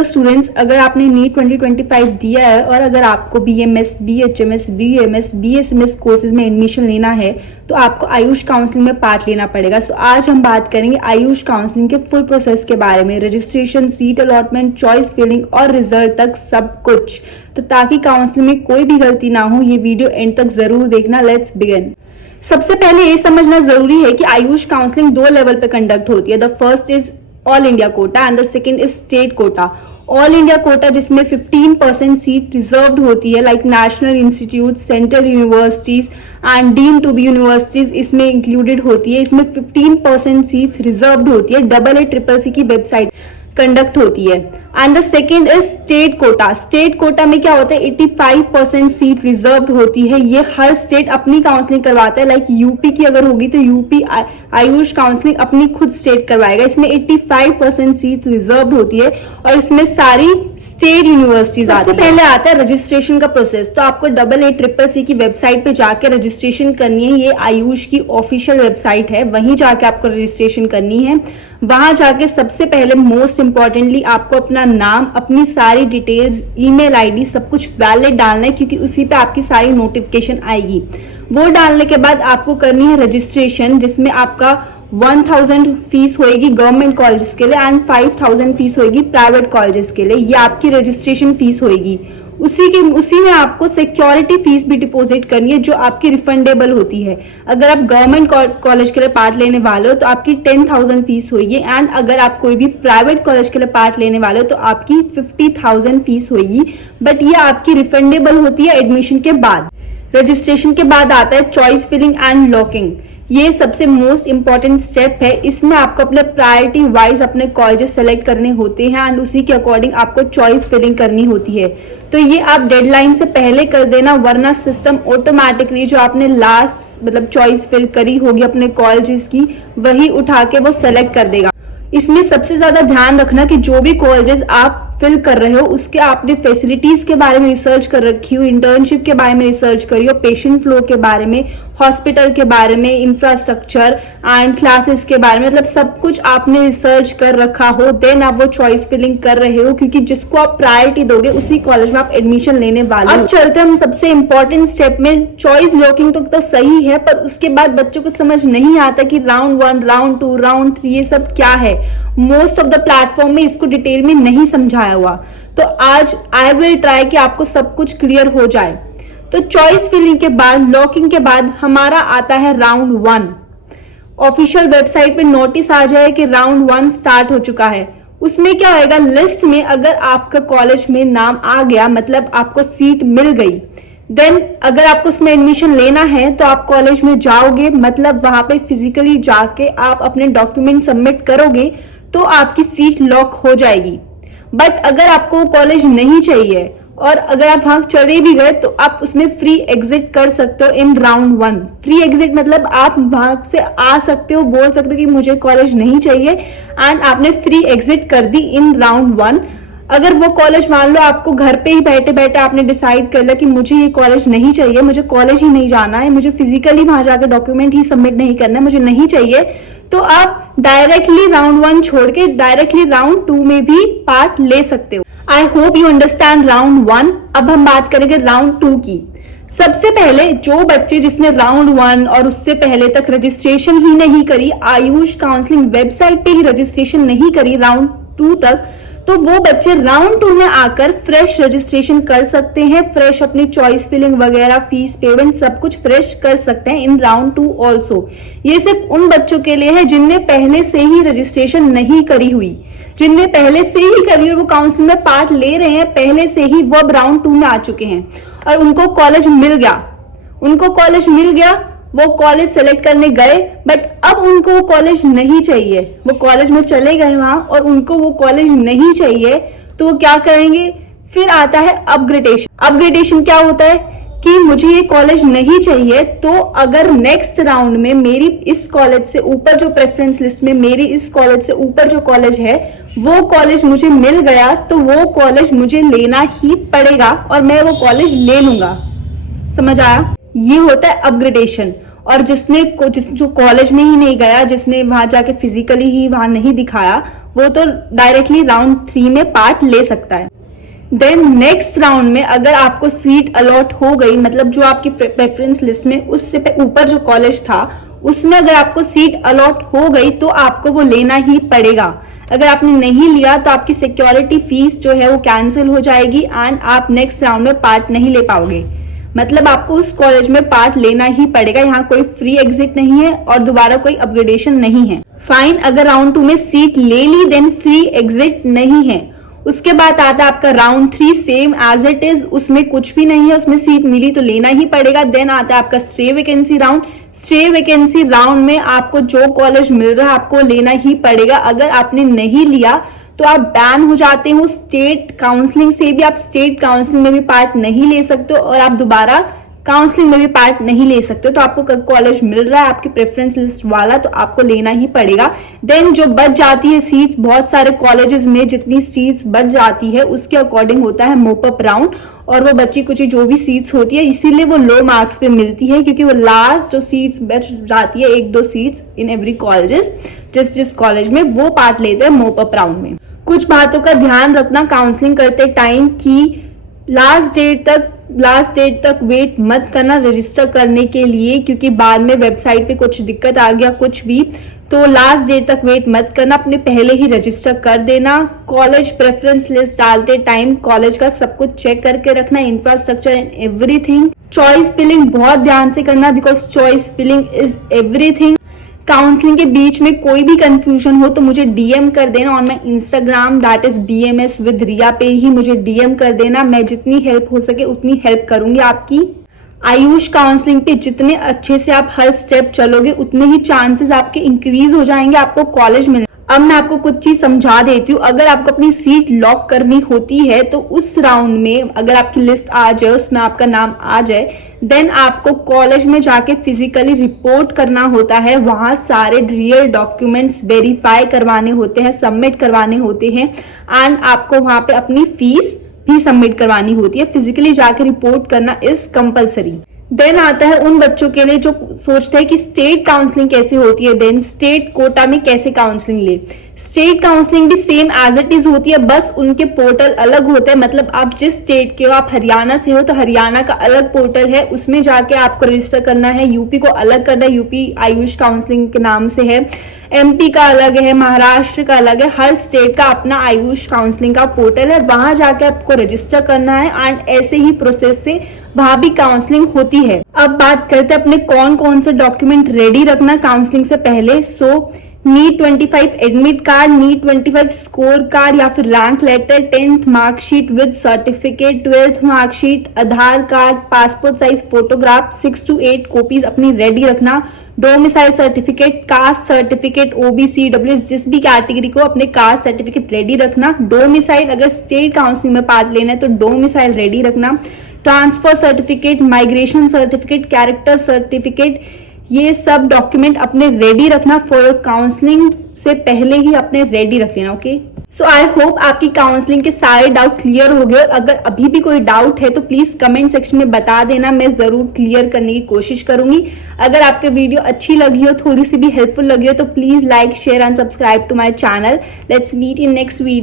Hello students, अगर आपने NEET 2025 दिया है और अगर आपको BMS, BHMS, BUMS, BSMS courses में एडमिशन लेना है तो आपको आयुष काउंसलिंग में पार्ट लेना पड़ेगा। सो आज हम बात करेंगे आयुष काउंसलिंग के फुल प्रोसेस के बारे में, registration, seat allotment, choice filling और रिजल्ट तक सब कुछ। तो ताकि काउंसलिंग में कोई भी गलती ना हो, ये वीडियो एंड तक जरूर देखना। Let's begin. सबसे पहले ये समझना जरूरी है कि आयुष काउंसलिंग 2 लेवल पे कंडक्ट होती है। The first is all India quota and the second is state quota. All India quota जिसमें 15% सीट रिजर्व्ड होती है, like national institute, central universities and deemed to be universities इसमें इंक्लूडेड होती है। इसमें 15% सीट्स रिजर्व्ड होती है। AACCC की वेबसाइट कंडक्ट होती है। And the second is state Kota. State quota में क्या होता है, 85% सीट रिजर्व्ड होती है। ये हर स्टेट अपनी काउंसलिंग करवाता है। लाइक यूपी की अगर होगी तो यूपी आयुष काउंसलिंग अपनी खुद स्टेट करवाएगा। इसमें 85% सीट रिजर्व्ड होती है और इसमें सारी स्टेट यूनिवर्सिटीज आती है। सबसे पहले आता है रजिस्ट्रेशन का प्रोसेस। तो आपको AACCC की वेबसाइट पे जाके रजिस्ट्रेशन करनी है। ये आयुष की ऑफिशियल वेबसाइट है, वहीं जाके आपको रजिस्ट्रेशन करनी है। वहां जाके सबसे पहले मोस्ट इंपॉर्टेंटली आपको अपना नाम, अपनी सारी डिटेल्स, ईमेल आईडी सब कुछ वैलिड डालना है, क्योंकि उसी पे आपकी सारी नोटिफिकेशन आएगी। वो डालने के बाद आपको करनी है रजिस्ट्रेशन, जिसमें आपका 1000 फीस होएगी गवर्नमेंट कॉलेजेस के लिए एंड 5000 फीस होएगी प्राइवेट कॉलेजेस के लिए। ये आपकी रजिस्ट्रेशन फीस होएगी। उसी में आपको सिक्योरिटी फीस भी डिपॉजिट करनी है, जो आपकी रिफंडेबल होती है। अगर आप गवर्नमेंट कॉलेज के लिए पार्ट लेने वाले हो तो आपकी 10,000 फीस होगी एंड अगर आप कोई भी प्राइवेट कॉलेज के लिए पार्ट लेने वाले हो तो आपकी 50,000 फीस होगी। बट ये आपकी रिफंडेबल होती है एडमिशन के बाद। रजिस्ट्रेशन के बाद आता है चॉइस फिलिंग एंड लॉकिंग। ये सबसे मोस्ट इंपॉर्टेंट स्टेप है। इसमें आपको अपने प्रायोरिटी वाइज अपने कॉलेजेस सेलेक्ट करने होते हैं एंड उसी के अकॉर्डिंग आपको चॉइस फिलिंग करनी होती है। तो ये आप डेडलाइन से पहले कर देना, वरना सिस्टम ऑटोमेटिकली जो आपने लास्ट चॉइस फिल करी होगी अपने कॉलेजेस की, वही उठा के वो सेलेक्ट कर देगा। इसमें सबसे ज्यादा ध्यान रखना कि जो भी कॉलेजेस आप फिल कर रहे हो उसके आपने फैसिलिटीज के बारे में रिसर्च कर रखी हो, इंटर्नशिप के बारे में रिसर्च करी हो, पेशेंट फ्लो के बारे में, हॉस्पिटल के बारे में, इंफ्रास्ट्रक्चर एंड क्लासेस के बारे में, सब कुछ आपने रिसर्च कर रखा हो, देन आप वो चॉइस फिलिंग कर रहे हो, क्योंकि जिसको आप प्रायोरिटी दोगे उसी कॉलेज में आप एडमिशन लेने वाले हो। अब चलते हम सबसे इंपॉर्टेंट स्टेप में। चॉइस लॉकिंग तो सही है, पर उसके बाद बच्चों को समझ नहीं आता कि राउंड 1, राउंड 2, राउंड 3 ये सब क्या है। मोस्ट ऑफ द प्लेटफॉर्म में इसको डिटेल में नहीं समझाया हुआ। तो आज आई विल ट्राई कि आपको सब कुछ क्लियर हो जाए। तो चॉइस फिलिंग के बाद, लॉकिंग के बाद हमारा आता है राउंड 1। ऑफिशियल वेबसाइट पे नोटिस आ जाए कि राउंड 1 स्टार्ट हो चुका है। उसमें क्या होगा, लिस्ट में अगर आपका कॉलेज में नाम आ गया, मतलब आपको सीट मिल गई, देन अगर आपको उसमें एडमिशन लेना है तो आप कॉलेज में जाओगे, मतलब वहां पे फिजिकली जाके आप अपने डॉक्यूमेंट सबमिट करोगे तो आपकी सीट लॉक हो जाएगी। बट अगर आपको कॉलेज नहीं चाहिए और अगर आप वहां चले भी गए तो आप उसमें फ्री एग्जिट कर सकते हो इन राउंड 1। फ्री एग्जिट मतलब आप वहां से आ सकते हो, बोल सकते हो कि मुझे कॉलेज नहीं चाहिए एंड आपने फ्री एग्जिट कर दी इन राउंड 1। अगर वो कॉलेज मान लो आपको घर पे ही बैठे बैठे आपने डिसाइड कर लिया कि मुझे ये कॉलेज नहीं चाहिए, मुझे कॉलेज ही नहीं जाना है, मुझे फिजिकली वहां जाकर डॉक्यूमेंट ही सबमिट नहीं करना है, मुझे नहीं चाहिए, तो आप डायरेक्टली राउंड 1 छोड़ के डायरेक्टली राउंड 2 में भी पार्ट ले सकते हो। I hope you understand round 1। अब हम बात करेंगे राउंड 2 की। सबसे पहले जो बच्चे जिसने राउंड 1 और उससे पहले तक रजिस्ट्रेशन ही नहीं करी, आयुष काउंसलिंग वेबसाइट पे ही रजिस्ट्रेशन नहीं करी राउंड 2 तक, तो वो बच्चे राउंड 2 में आकर फ्रेश रजिस्ट्रेशन कर सकते हैं। फ्रेश अपनी चॉइस फिलिंग वगैरह, फीस पेमेंट सब कुछ फ्रेश कर सकते हैं इन राउंड 2 ऑल्सो। ये सिर्फ उन बच्चों के लिए है जिनने पहले से ही रजिस्ट्रेशन नहीं करी हुई, जिनने पहले से ही करी और वो काउंसलिंग में पार्ट ले रहे हैं पहले से ही, वो अब राउंड 2 में आ चुके हैं और उनको कॉलेज मिल गया, वो कॉलेज सेलेक्ट करने गए, बट अब उनको वो कॉलेज नहीं चाहिए, वो कॉलेज में चले गए वहां और उनको वो कॉलेज नहीं चाहिए, तो वो क्या करेंगे, फिर आता है अपग्रेडेशन। अपग्रेडेशन क्या होता है कि मुझे ये कॉलेज नहीं चाहिए, तो अगर नेक्स्ट राउंड में मेरी इस कॉलेज से ऊपर जो प्रेफरेंस लिस्ट में मेरी इस कॉलेज से ऊपर जो कॉलेज है वो कॉलेज मुझे मिल गया, तो वो कॉलेज मुझे लेना ही पड़ेगा और मैं वो कॉलेज ले लूंगा। समझ आया? ये होता है अपग्रेडेशन। और जो कॉलेज में ही नहीं गया, जिसने वहां जाके फिजिकली ही वहां नहीं दिखाया, वो तो डायरेक्टली राउंड 3 में पार्ट ले सकता है। देन नेक्स्ट राउंड में अगर आपको सीट अलॉट हो गई, मतलब जो आपकी प्रेफरेंस लिस्ट में उससे ऊपर जो कॉलेज था उसमें अगर आपको सीट अलॉट हो गई तो आपको वो लेना ही पड़ेगा। अगर आपने नहीं लिया तो आपकी सिक्योरिटी फीस जो है वो कैंसिल हो जाएगी एंड आप नेक्स्ट राउंड में पार्ट नहीं ले पाओगे। मतलब आपको उस कॉलेज में पार्ट लेना ही पड़ेगा। यहाँ कोई फ्री एग्जिट नहीं है और दोबारा कोई अपग्रेडेशन नहीं है। फाइन, अगर राउंड 2 में सीट ले ली देन फ्री एग्जिट नहीं है। उसके बाद आता है आपका round 3, same as it is, उसमें कुछ भी नहीं है, उसमें सीट मिली तो लेना ही पड़ेगा। देन आता है आपका stay vacancy round. Stay vacancy round में आपको जो कॉलेज मिल रहा है आपको लेना ही पड़ेगा। अगर आपने नहीं लिया तो आप बैन हो जाते हो स्टेट काउंसलिंग से भी। आप स्टेट काउंसलिंग में भी पार्ट नहीं ले सकते और आप दोबारा काउंसलिंग में भी पार्ट नहीं ले सकते। तो आपको कॉलेज मिल रहा है आपकी प्रेफरेंस लिस्ट वाला तो आपको लेना ही पड़ेगा। देन जो बच जाती है सीट्स, बहुत सारे कॉलेजेस में जितनी सीट्स बच जाती है उसके अकॉर्डिंग होता है मोप अप राउंड, और वो बची कुछ जो भी सीट्स होती है इसीलिए वो लो मार्क्स पे मिलती है, क्योंकि वो लास्ट जो सीट्स बच जाती है 1-2 सीट्स इन एवरी कॉलेजेस, जिस कॉलेज में वो पार्ट लेते हैं मोप अप राउंड में। कुछ बातों का ध्यान रखना काउंसलिंग करते टाइम की लास्ट डेट तक वेट मत करना रजिस्टर करने के लिए, क्योंकि बाद में वेबसाइट पे कुछ दिक्कत आ गया कुछ भी, तो लास्ट डेट तक वेट मत करना, अपने पहले ही रजिस्टर कर देना। कॉलेज प्रेफरेंस लिस्ट डालते टाइम कॉलेज का सब कुछ चेक करके रखना, infrastructure and everything. Choice filling बहुत ध्यान से करना because choice filling is everything. Counselling के बीच में कोई भी कंफ्यूजन हो तो मुझे डीएम कर देना on my Instagram, that is BMS with रिया पे ही मुझे डीएम कर देना। मैं जितनी हेल्प हो सके उतनी हेल्प करूंगी आपकी। आयुष काउंसलिंग पे जितने अच्छे से आप हर स्टेप चलोगे उतने ही चांसेस आपके इंक्रीज हो जाएंगे आपको कॉलेज मिलने। अब मैं आपको कुछ चीज समझा देती हूँ। अगर आपको अपनी सीट लॉक करनी होती है तो उस राउंड में अगर आपकी लिस्ट आ जाए, उसमें आपका नाम आ जाए, देन आपको कॉलेज में जाके फिजिकली रिपोर्ट करना होता है। वहां सारे रियल डॉक्यूमेंट्स वेरीफाई करवाने होते हैं, सबमिट करवाने होते हैं एंड आपको वहां पे अपनी फीस भी सबमिट करवानी होती है। फिजिकली जाके रिपोर्ट करना इज कंपलसरी। देन आता है उन बच्चों के लिए जो सोचते हैं कि स्टेट काउंसलिंग कैसे होती है, देन स्टेट कोटा में कैसे काउंसलिंग ले। स्टेट काउंसलिंग भी सेम एज इट इज होती है, बस उनके पोर्टल अलग होते हैं। मतलब आप जिस स्टेट के हो, आप हरियाणा से हो तो हरियाणा का अलग पोर्टल है, उसमें जाके आपको रजिस्टर करना है। यूपी को अलग करना है, यूपी आयुष काउंसलिंग के नाम से है। MP का अलग है, महाराष्ट्र का अलग है। हर स्टेट का अपना आयुष काउंसलिंग का पोर्टल है, वहां जाके आपको रजिस्टर करना है एंड ऐसे ही प्रोसेस से वहां भी काउंसलिंग होती है। अब बात करते हैं अपने कौन कौन से डॉक्यूमेंट रेडी रखना काउंसलिंग से पहले। NEET 25 admit card, NEET 25 score card या फिर rank letter, 10th marksheet with certificate, 12th marksheet, Aadhaar card, passport size photograph 6 to 8 copies अपनी रेडी रखना। Domicile certificate, caste certificate, OBC WS जिस भी कैटेगरी को अपने कास्ट सर्टिफिकेट रेडी रखना। Domicile अगर स्टेट काउंसलिंग में पार्ट लेना है तो डोमिसाइल रेडी रखना। Transfer certificate, migration certificate, character certificate, ये सब डॉक्यूमेंट अपने रेडी रखना। फॉर काउंसलिंग से पहले ही अपने रेडी रख लेना। ओके, सो आई होप आपकी काउंसलिंग के सारे डाउट क्लियर हो गए। और अगर अभी भी कोई डाउट है तो प्लीज कमेंट सेक्शन में बता देना, मैं जरूर क्लियर करने की कोशिश करूंगी। अगर आपके वीडियो अच्छी लगी हो, थोड़ी सी भी हेल्पफुल लगी हो तो please like, share and subscribe to my channel. Let's meet in next video.